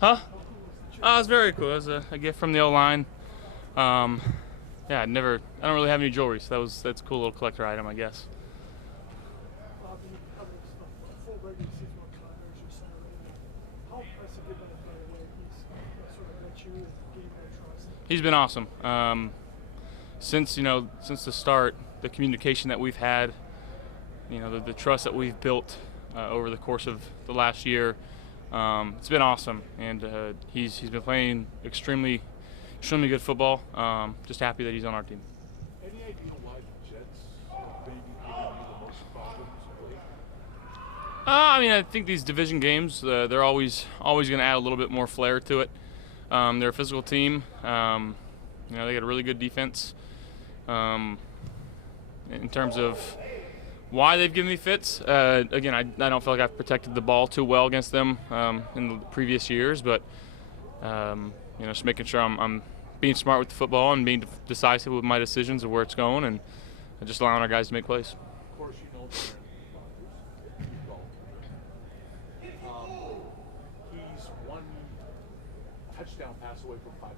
Huh? Oh, it was very cool. It was a gift from the O-line. Yeah, I don't really have any jewelry, so that's a cool little collector item, I guess. He's been awesome. Since the start, the communication that we've had, the trust that we've built over the course of the last year, it's been awesome. And he's been playing extremely good football. Just happy that he's on our team. Any idea why the Jets maybe giving you the most problems of late? I think these division games, they're always going to add a little bit more flair to it. They're a physical team. They got a really good defense. In terms of why they've given me fits, again, I don't feel like I've protected the ball too well against them in the previous years, but just making sure I'm being smart with the football and being decisive with my decisions of where it's going, and just allowing our guys to make plays. Of course, you know Rodgers. He's one touchdown pass away from 500.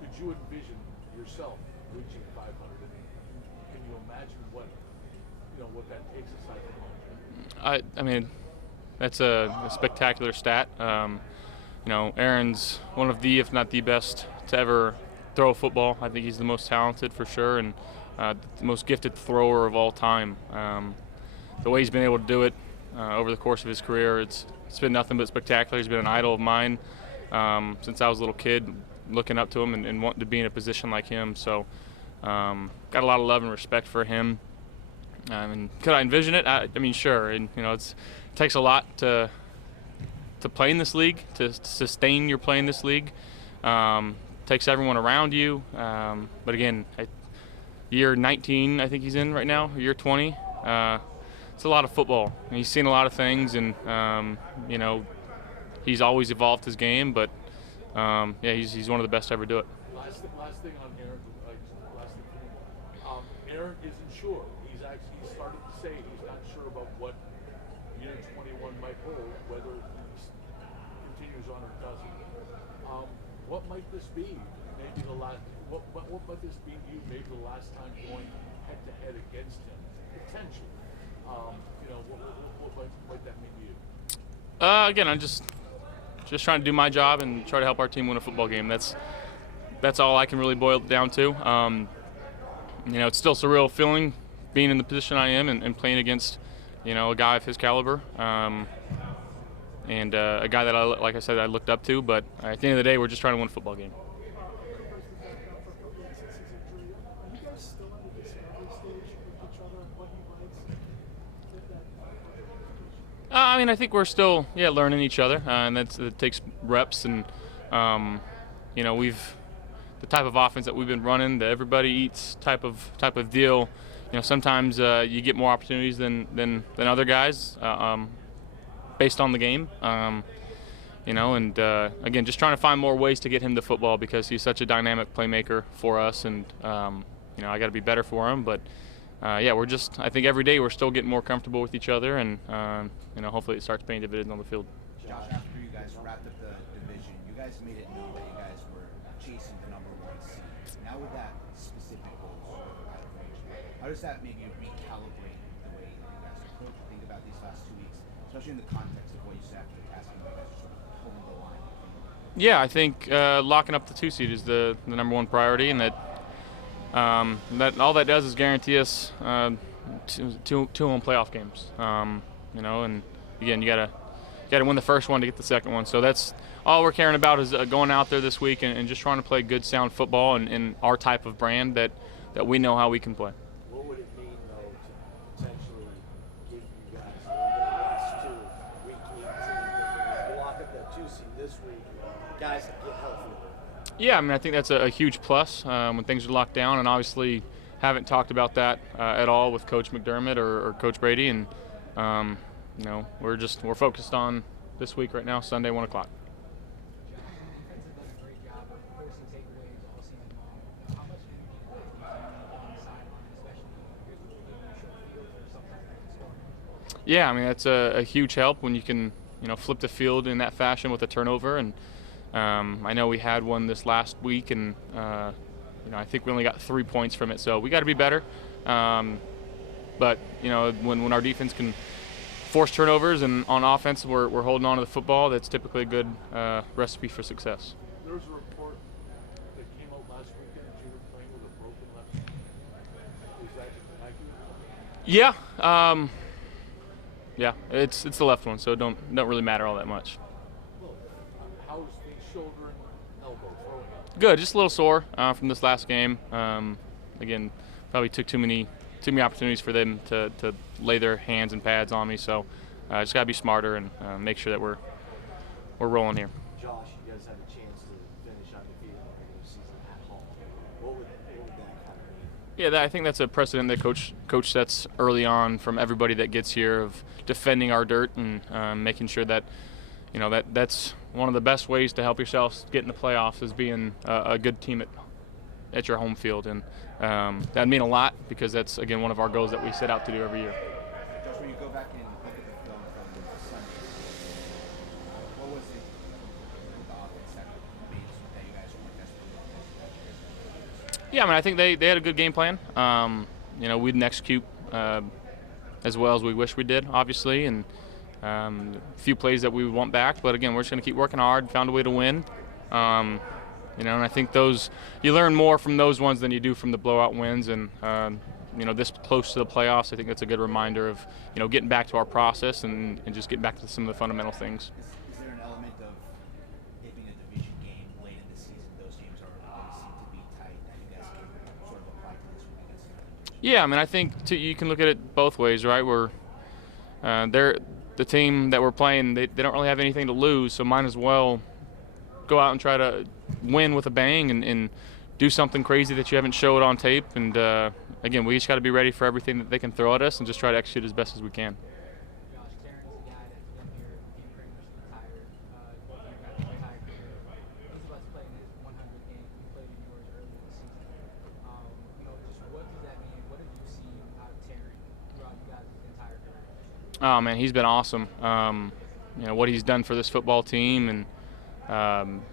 Could you envision yourself reaching 500? Can you imagine what that takes aside from home? I mean, that's a spectacular stat. Aaron's one of the, if not the best, to ever throw a football. I think he's the most talented for sure, and the most gifted thrower of all time. The way he's been able to do it over the course of his career, it's been nothing but spectacular. He's been an idol of mine since I was a little kid, looking up to him and wanting to be in a position like him. So got a lot of love and respect for him. Could I envision it? I mean, sure. And it takes a lot to play in this league, to sustain your play in this league. Takes everyone around you. But again, year 19, I think he's in right now. Year 20. It's a lot of football. And he's seen a lot of things, and he's always evolved his game. But he's one of the best to ever do it. Last thing on Aaron. Aaron isn't sure. He's started to say he's not sure about what year 21 might hold, whether he continues on or doesn't. What might this be? Maybe the last. What might this be? Maybe the last time going head to head against him, potentially. What might that mean to you? Again, I'm just trying to do my job and try to help our team win a football game. That's all I can really boil it down to. It's still a surreal feeling being in the position I am and playing against, a guy of his caliber, and a guy that like I said, I looked up to. But at the end of the day, we're just trying to win a football game. I think we're still learning each other, and it takes reps, and the type of offense that we've been running, the everybody eats type of deal. Sometimes you get more opportunities than other guys based on the game. Again, just trying to find more ways to get him the football because he's such a dynamic playmaker for us, and I got to be better for him. But I think every day we're still getting more comfortable with each other, and hopefully it starts paying dividends on the field. Josh, after you guys wrapped up the division, you guys made it known that you guys were chasing the #1 seed. Now with that specific goal sort of out of reach, how does that make you recalibrate the way you guys approach and think about these last 2 weeks, especially in the context of what you said after the casting, you guys are sort of holding the line? Yeah, I think locking up the 2 seed is the #1 priority, and that all that does is guarantee us two home playoff games. And again, you gotta win the first one to get the second one. So that's all we're caring about is going out there this week and just trying to play good, sound football and our type of brand that we know how we can play. What would it mean, though, to potentially give you guys a little bit less to week 18? If you block up that 2 seed this week, guys that get healthy. Yeah, I think that's a huge plus when things are locked down, and obviously haven't talked about that at all with Coach McDermott or Coach Brady, and we're focused on this week right now, Sunday, 1 o'clock. Yeah, that's a huge help when you can flip the field in that fashion with a turnover. And I know we had one this last week, and I think we only got 3 points from it. So we got to be better. But when our defense can force turnovers, and on offense we're holding on to the football, that's typically a good recipe for success. There was a report that came out last weekend that you were playing with a broken left knee. Is that accurate? Yeah. Yeah, it's the left one, so it don't really matter all that much. Well, how's the shoulder and elbow throwing it? Good, just a little sore from this last game. Again, probably took too many opportunities for them to lay their hands and pads on me. So just gotta be smarter and make sure that we're rolling here. Josh, you guys had a chance to finish undefeated in the regular season at home. What would that kind of mean? Yeah, I think that's a precedent that coach sets early on from everybody that gets here of defending our dirt and making sure that that's one of the best ways to help yourselves get in the playoffs is being a good team at your home field, and that'd mean a lot because that's again one of our goals that we set out to do every year. Just when you go back and look at the film from Sunday, what was it with the offense that you guys were testing? Yeah, I mean, I think they had a good game plan. We didn't execute as well as we wish we did, obviously, and a few plays that we would want back. But again, we're just going to keep working hard, found a way to win. And I think you learn more from those ones than you do from the blowout wins. And this close to the playoffs, I think that's a good reminder of getting back to our process and just getting back to some of the fundamental things. Is there an element of it being a division game late in the season? Those games seem to be tight that you guys can sort of apply to this week against the division? Yeah, I mean, I think you can look at it both ways, right? They're the team that we're playing. They don't really have anything to lose, so might as well go out and try to win with a bang and do something crazy that you haven't showed on tape. And again, we just got to be ready for everything that they can throw at us and just try to execute as best as we can. Josh, Darren's a guy that's been here pretty much the entire career. He's about to play in his 100th game. He played in yours earlier this season. Just what does that mean? What have you seen out of Taryn throughout you guys' entire career? Oh man, he's been awesome. What he's done for this football team and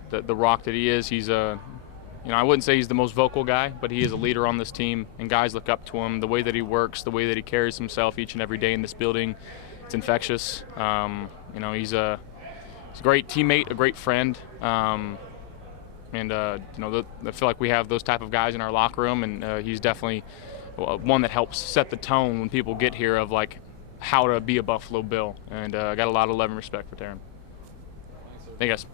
the rock that he is. He's I wouldn't say he's the most vocal guy, but he is a leader on this team, and guys look up to him. The way that he works, the way that he carries himself each and every day in this building, it's infectious. He's a great teammate, a great friend, I feel like we have those type of guys in our locker room, and he's definitely one that helps set the tone when people get here of like how to be a Buffalo Bill, and I got a lot of love and respect for Taryn. Thank you guys.